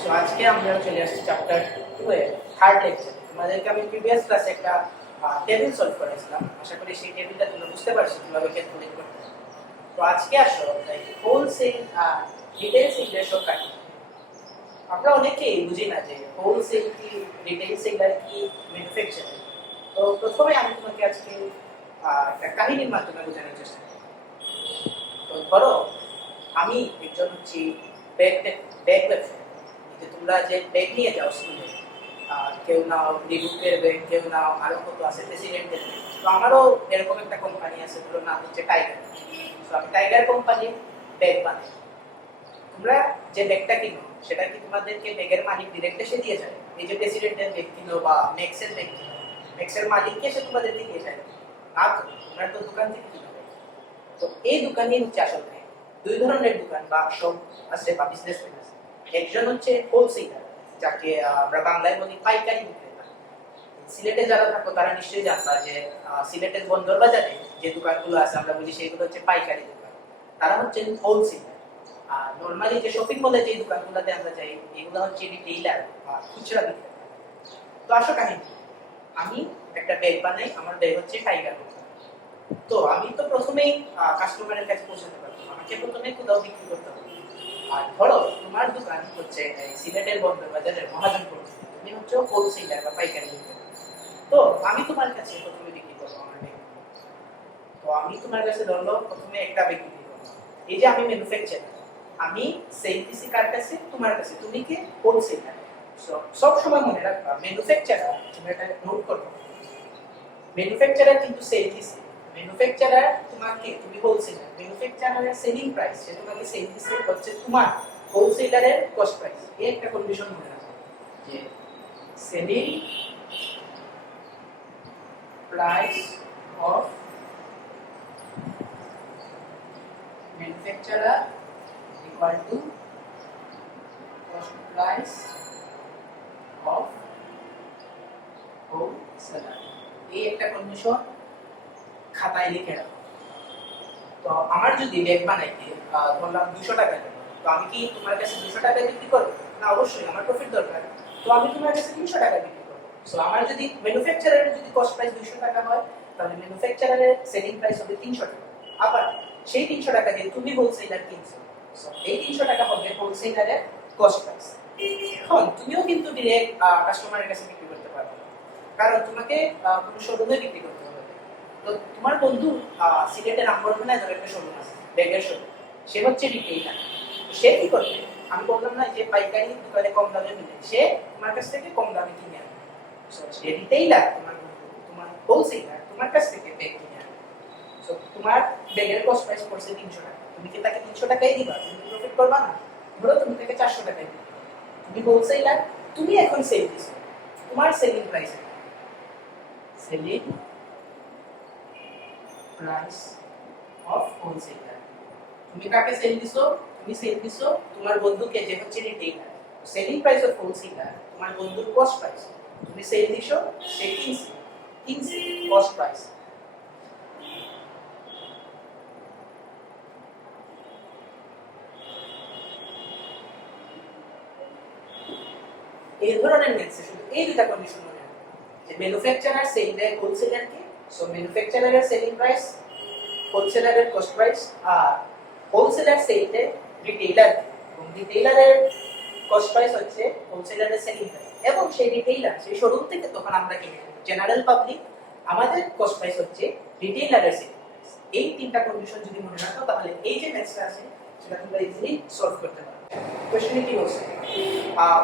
So আজকে আমরা চলে আসছি চ্যাপ্টার 2 এর থার্ড লেকচার। তোমাদেরকে আমি প্রিভিয়াস ক্লাসে একটা টেবিল সলভ করেছিলাম। আশা করি সেই টেবিলটা তোমরা বুঝতে পারছো কিভাবে ক্যালকুলেট করতে হয়। তো আজকে আসো হোলসেল আর রিটেল সেলের সংখ্যা কি। আমরা অনেকেই বুঝি না যে হোলসেল কি, রিটেল সেলার কি, ম্যানুফ্যাকচারার। তো প্রথমে আমি তোমাকে আজকে একটা কাহিনীর মাধ্যমে বোঝানোর চেষ্টা করব। তো ধরো আমি একজন হচ্ছি ব্যাগ ব্যবসায়ী। যে তোমরা যে ব্যাগ নিয়ে যাও স্কুলে, কেউ নাও রিবুকের ব্যাগ, কেউ নাও আরো কত আছে প্রেসিডেন্টের ব্যাগ। তো আমারও এরকম একটা কোম্পানি আছে, ধরো নাম হচ্ছে টাইগার। তো আমি টাইগার কোম্পানির ব্যাগ বানাই। তোমরা যে ব্যাগটা কিনো সেটা কি তোমাদেরকে ব্যাগের মালিক ডিরেক্ট এসে দিয়ে যায়? এই যে প্রেসিডেন্টের ব্যাগ কিনো বা ম্যাক্সের ব্যাগ কিনো, ম্যাক্সের মালিককে এসে তোমাদেরকে দিয়ে যায় না, তো তোমরা তো দোকান থেকে কিনো। তো এই দোকানই হচ্ছে আসল ব্যাগ। দুই ধরনের দোকান বা শপ আছে বা বিজনেসম্যান আছে। একজন হচ্ছে হোলসেলার, যাকে আমরা বাংলায় বলি পাইকারি বিক্রেতা। সিলেটে যারা থাকো তারা নিশ্চয়ই জানবা যে সিলেটের বন্দর বাজারে যে দোকানগুলো আছে আমরা বলি সেগুলো হচ্ছে পাইকারি দোকান, তারা হচ্ছে হোলসেলার। আর নরমালি যে শপিং মলে যে দোকানগুলোতে আমরা যাই এগুলো হচ্ছে রিটেইলার বা খুচরা বিক্রেতা। তো আসো কাহিনী, আমি একটা ব্যাগ বানাই, আমার ব্যাগ হচ্ছে টাইগার। তো আমি তো প্রথমেই কাস্টমারের কাছে পৌঁছাতে পারবো, আমাকে প্রথমে কোথাও বিক্রি করতে হবে। আর ধরো তোমার দোকান হচ্ছে সিলেটের বন্দর বাজারের মহাজনপুর, তুমি হচ্ছে হোলসেলার বা পাইকারি বিক্রেতা। তো আমি তোমার কাছে প্রথমে বিক্রি করবো আমার ব্যাগ। তো আমি তোমার কাছে ধরলো প্রথমে একটা ব্যাগ বিক্রি করবো। এই যে আমি ম্যানুফ্যাকচারার, আমি সেল দিছি কার কাছে? তোমার কাছে। তুমি কি? হোলসেলার। সব সময় মনে রাখবা ম্যানুফ্যাকচারার, তুমি এটা নোট করবে, ম্যানুফ্যাকচারার কিন্তু সেল দিছে। ম্যানুফ্যাকচারার তোমাকে, তুমি হোলসেলার, ম্যানুফ্যাকচারারের সেলিং প্রাইস সে তোমাকে সেল দিছে হচ্ছে তোমার হোলসেলারের কস্ট প্রাইস। এই একটা কন্ডিশন মনে রাখো যে selling price of manufacturer equal to cost price of wholesaler. এই একটা কন্ডিশন খাতায় লিখে রাখো। তো আমার যদি ব্যাগ বানাইতে ধরলাম 200 টাকা দেব, তো আমি কি তোমার কাছে 200 টাকা বিক্রি করব? না, অবশ্যই আমার প্রফিট দরকার। তো আমি তোমার কাছে 300 টাকা বিক্রি করব। সো আমার যদি ম্যানুফ্যাকচারারের যদি কস্ট প্রাইস 200 টাকা হয়, তাহলে ম্যানুফ্যাকচারারের সেলিং প্রাইস হবে 300 টাকা। আবার সেই 300 টাকা দিয়ে তুমি হোলসেলার কিনছো, সো এই 300 টাকা হবে হোলসেলারের কস্ট প্রাইস। এখন তুমিও কিন্তু ডিরেক্ট কাস্টমারের কাছে বিক্রি করতে পারবে না, কারণ তোমাকে কোনো শোরুমে বিক্রি করতে হবে। তো তোমার বন্ধু সিলেটের আম্বরখানে ধরে একটা শোরুম আছে, ব্যাগের শোরুম, সে হচ্ছে রিটেইলার। সে কি করবে? আমি বললাম না যে পাইকারি দোকানে কম দামে মিলে, সে তোমার কাছ থেকে কম দামে কিনে আনবে। সে রিটেইলার, তোমার বন্ধু, তোমার হোলসেলার তোমার কাছ থেকে ব্যাগ কিনে আনবে। সো তোমার ব্যাগের কস্ট প্রাইস পড়ছে 300 টাকা, তুমি কি তাকে 300 টাকাই দিবা? তুমি প্রফিট করবা না? ধরো তুমি তাকে 400 টাকায় দিবা। তুমি হোলসেলার, তুমি এখন সেল দিছো, তোমার selling price, selling price of wholesaler. তুমি কাকে সেল দিছো? তুমি সেল দিছো তোমার বন্ধুকে, যে হচ্ছে retailer. Selling price of wholesaler তোমার বন্ধুর কস্ট প্রাইস। তুমি সেল দিছো, সে কিনছে, কস্ট প্রাইস। এই ধরনের ম্যাথসে শুধু এই দুটা কন্ডিশন মনে রাখবে যে ম্যানুফ্যাকচারার সেল দেয় হোলসেলারকে, সো ম্যানুফ্যাকচারারের সেলিং প্রাইস, হোলসেলারের কস্ট প্রাইস, আর হোলসেলার সেল দেয় রিটেইলার, এবং রিটেইলারের কস্ট প্রাইস হচ্ছে হোলসেলারের সেলিং প্রাইস। এবং সেই রিটেইলার সেই শোরুম থেকে তখন আমরা কিনে নেব, জেনারেল পাবলিক, আমাদের কস্ট প্রাইস হচ্ছে রিটেইলারের সেলিং প্রাইস। এই তিনটা কন্ডিশন যদি মনে রাখো, তাহলে এই যে ম্যাথসটা আছে সেটা তোমরা ইজিলি সলভ করতে পারবে। কোশ্চেনে কি বলছে?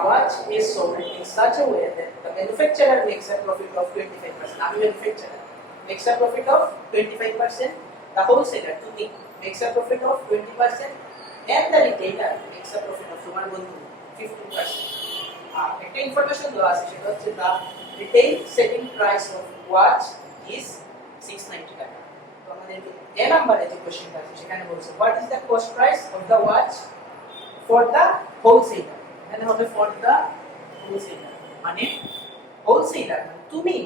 Watch is sold in such a way that the manufacturer makes a profit of 25%. আমি manufacturer makes a profit of 25%, the wholesaler to me makes a profit of 20%, and the retailer makes a profit of তোমার বন্ধু 15%. একটা information দেওয়া আছে, সেটা হচ্ছে the retail selling price of watch is 690 টাকা। তো আমাদের এ নাম্বারে যে কোশ্চেনটা আছে সেখানে বলছে what is the cost price of the watch for the wholesaler। এখানে হবে for the wholesaler, মানে হোলসেলার তুমি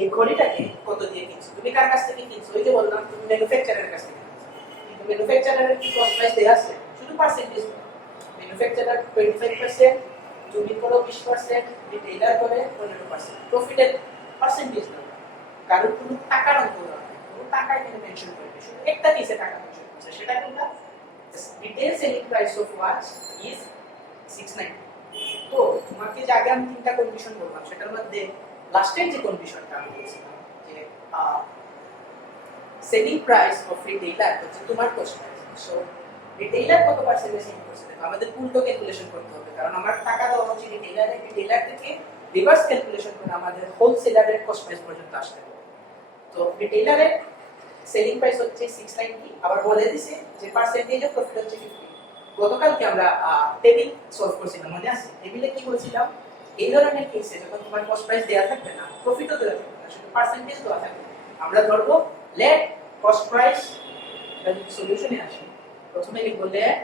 এই ঘড়িটাকে কত দিয়ে কিনছো? তুমি কার কাছ থেকে কিনছো? ওই যে বললাম তুমি ম্যানুফ্যাকচারারের কাছ থেকে কিনছো, কিন্তু ম্যানুফ্যাকচারারের কি কস্ট প্রাইস দেয়া আছে? শুধু পার্সেন্টেজ। ম্যানুফ্যাকচারার 25%, তুমি করো 20%, রিটেইলার করে 15%। প্রফিটের পার্সেন্টেজ দাও, কারণ কোনো টাকার অঙ্ক দেওয়া নেই, কোনো টাকা এখানে মেনশন করবে, শুধু একটা কেসে টাকা মেনশন করছে, সেটা কোনটা? Retail selling price of watch is 690। তো তোমাকে যে আগে আমি তিনটা কন্ডিশন বললাম, সেটার মধ্যে লাস্টের যে কন্ডিশনটা আমি বলছিলাম যে সেলিং প্রাইস অফ রিটেইলার হচ্ছে তোমার কস্ট প্রাইস। সো রিটেইলার কত পার্সেন্টেজ সেল করছে আমাদের উল্টো ক্যালকুলেশন করতে হবে, কারণ আমার টাকা দেওয়া হচ্ছে রিটেইলারে, রিটেইলার থেকে রিভার্স ক্যালকুলেশন করে আমাদের হোলসেলারের কস্ট প্রাইস পর্যন্ত আসতে হবে। তো রিটেইলারের সেলিং প্রাইস হচ্ছে 690, আবার বলে দিছে যে পার্সেন্টেজ অফ প্রফিট হচ্ছে 50। গতকালকে আমরা টেবিল সলভ করছিলাম, মনে আছে? টেবিলে কি বলছিলাম, এই ধরনের কেসে যখন তোমার কস্ট প্রাইস দেয়া থাকবে না, প্রফিটও দেওয়া থাকবে না, শুধু পার্সেন্টেজ দেওয়া থাকবে, আমরা ধরবো লেট কস্ট প্রাইস। এটা যদি সলিউশনে আসে, প্রথমে লিখবো let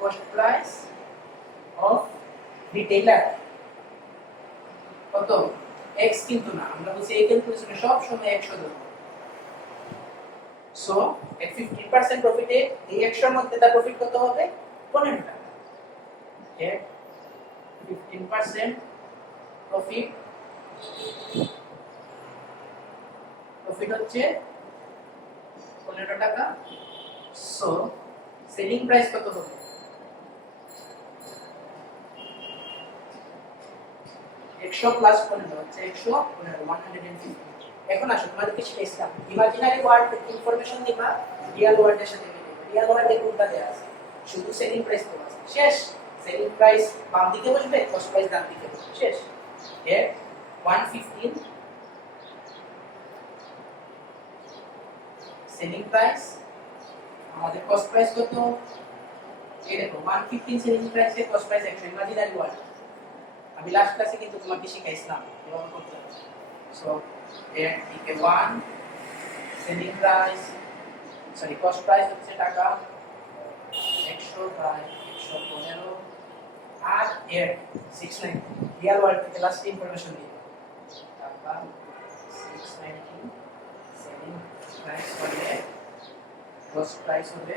cost price of retailer কত, x, কিন্তু না, আমরা বলছি এই ক্যালকুলেশনে সব সময় 100 ধরবো। সো এর 15% প্রফিটে এই 100 এর মধ্যে তার প্রফিট কত হবে? 15 টাকা। এর 15% প্রফিট হচ্ছে 15 টাকা। সো সেলিং প্রাইস কত হবে? 100 প্লাস 15 হচ্ছে 115, 150। এখন আসো তোমাদেরকে শিখাইছিলাম ইমাজিনারি ওয়ার্ড ইনফরমেশন দিবা, রিয়েল ওয়ার্ডের সাথে মিলিয়ে। রিয়েল ওয়ার্ডে কোনটা দেয়া আছে? শুধু সেলিং প্রাইস দেওয়া আছে, শেষ। সেলিং প্রাইস বাম দিকে বসবে, কস্ট প্রাইস ডান দিকে বসবে, শেষ। এর 115 সেলিং প্রাইস, আমাদের কস্ট প্রাইস কত? এই দেখো 115 সেলিং প্রাইস এর কস্ট প্রাইস 100, ইমাজিনারি ওয়ার্ড। আমি লাস্ট ক্লাসে কিন্তু তোমাকে শিখাইছিলাম কিভাবে করতে হবে। সো এর দিকে 1 selling price, sorry cost price হচ্ছে টাকা 100 বাই 115, আর এর 690 রিয়েল ওয়ার্ল্ড থেকে লাস্ট ইনফরমেশন দিই, টাকা 690 সেলিং প্রাইস হবে, কস্ট প্রাইস হবে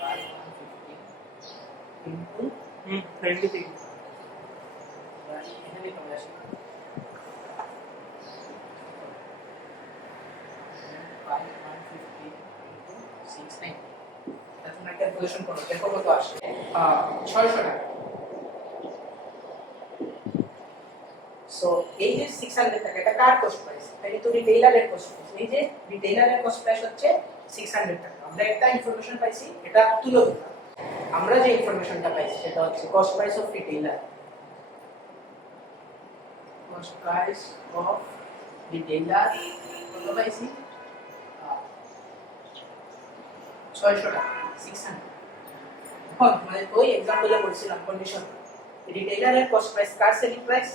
150 ইনটু 23। এখানে কমে আসে 690। তোমরা ক্যালকুলেশন করো, দেখো কত আসে। 600 টাকা। সো এই যে 600 টাকা, এটা কার কস্ট প্রাইস? এটা কিন্তু রিটেইলারের কস্ট প্রাইস। এই যে রিটেইলারের কস্ট প্রাইস হচ্ছে 600 টাকা। আমরা একটা ইনফরমেশন পাইছি, এটা তুলে দিলাম। আমরা যে ইনফরমেশনটা পাইছি সেটা হচ্ছে cost price of retailer, cost price of retailer কত পাইছি? 600 টাকা, 600। এখন মানে ওই एग्जांपल এ বলছিলাম কন্ডিশন, রিটেইলারের কস্ট প্রাইস কার সেলিং প্রাইস?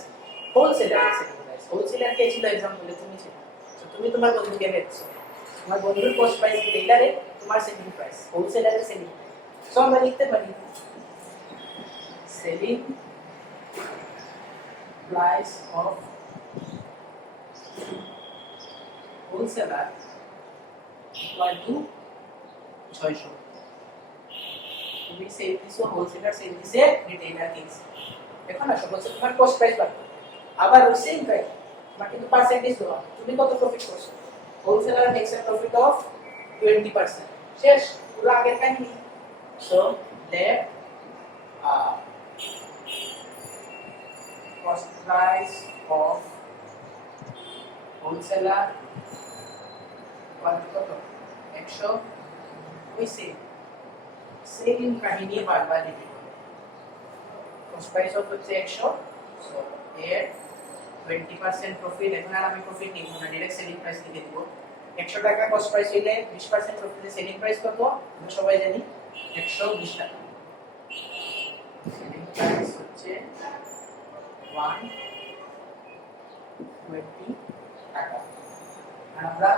হোলসেলারের সেলিং প্রাইস। হোলসেলার কে ছিল एग्जांपल এ? তুমি ছিল। তো তুমি তোমার বন্ধুকে বেচছো, তোমার বন্ধুর কস্ট প্রাইস রিটেইলারে, তোমার সেলিং প্রাইস হোলসেলারের সেলিং প্রাইস। সো আমরা লিখতে পারি selling price of wholesaler equal to 600। তুমি সেল দিছো, হোলসেলার সেল দিছে, রিটেইলার কিনছে। এখন আসো বলছে তোমার কস্ট প্রাইস বাড়বে, আবার ওই সেম প্রাইস, তোমার কিন্তু পার্সেন্টেজ দেওয়া, তুমি কত প্রফিট করছো? Wholesaler makes a profit of 20%, শেষ, পুরো আগের কাহিনী। So let cost price of wholesaler কত? 100। ওই সেম কাহিনী বারবার রিপিট হবে। কস্ট প্রাইস অফ হচ্ছে 100, সো এর 20% প্রফিট। এখন আর আমি প্রফিট নিব না, ডাইরেক্ট সেলিং প্রাইস লিখে দিব। 100 টাকা কস্ট প্রাইস হইলে 20% প্রফিটে সেলিং প্রাইস কত? আমরা সবাই জানি 120 টাকা। সেলিং প্রাইস হচ্ছে 120 টাকা। আর আমরা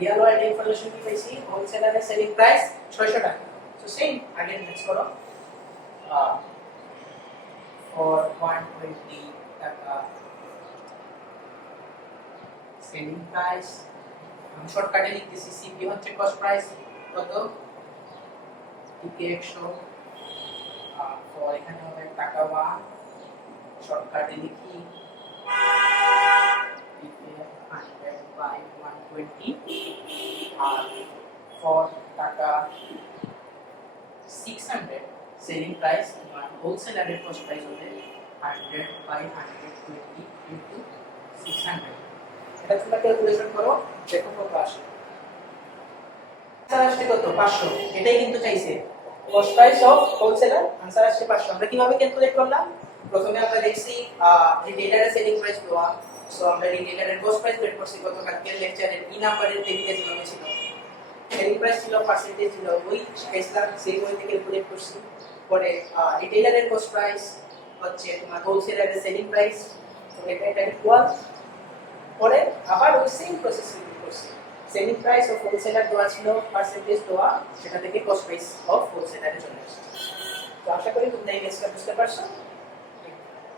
রিয়েল ওয়ার্ল্ড ইনফরমেশন কি পাইছি? হোলসেলারের সেলিং প্রাইস 600 টাকা। সো সেম আগে নেক্সট করো, ফর 120 টাকা সেলিং প্রাইস, আমি শর্টকাটে লিখতেছি, সিপি হচ্ছে কস্ট প্রাইস, কত টিকে 100 ফর এখানে হবে টাকা 1 শর্টকাটে লিখি 100 বাই 120 আর ফর টাকা 600 selling price और wholesaler rate cost price होते हैं 100 by 120 into 600 এটা তোমরা ক্যালকুলেশন করো দেখো কত আসে আনসার আসছে কত 500 এটাই কিন্তু চাইছে cost price of wholesaler answer আসছে 500 আমরা কিভাবে ক্যালকুলেট করলাম প্রথমে আমরা দেখছি রিটেইলারের সেলিং প্রাইস দেওয়া সো আমরা রিটেইলারের cost price বের করছি গত কালকের লেকচারের ই নাম্বারের টেবিলে যেভাবে ছিল সেলিং প্রাইস ছিল পার্সেন্টেজ ছিল ওই শিখাইছিলাম সেই বই থেকে ক্যালকুলেট করছি পরে রিটেইলারের কস্ট প্রাইস হচ্ছে তোমার হোলসেলারের সেলিং প্রাইস তো এটা ইকুয়াল পরে আবার ওই সেম প্রসেস রিপিট করছি সেলিং প্রাইস অফ হোলসেলার দেওয়া ছিল পার্সেন্টেজ দেওয়া সেটা থেকে কস্ট প্রাইস অফ হোলসেলারে চলে আসছে তো আশা করি তোমরা এই লেসটা বুঝতে পারছো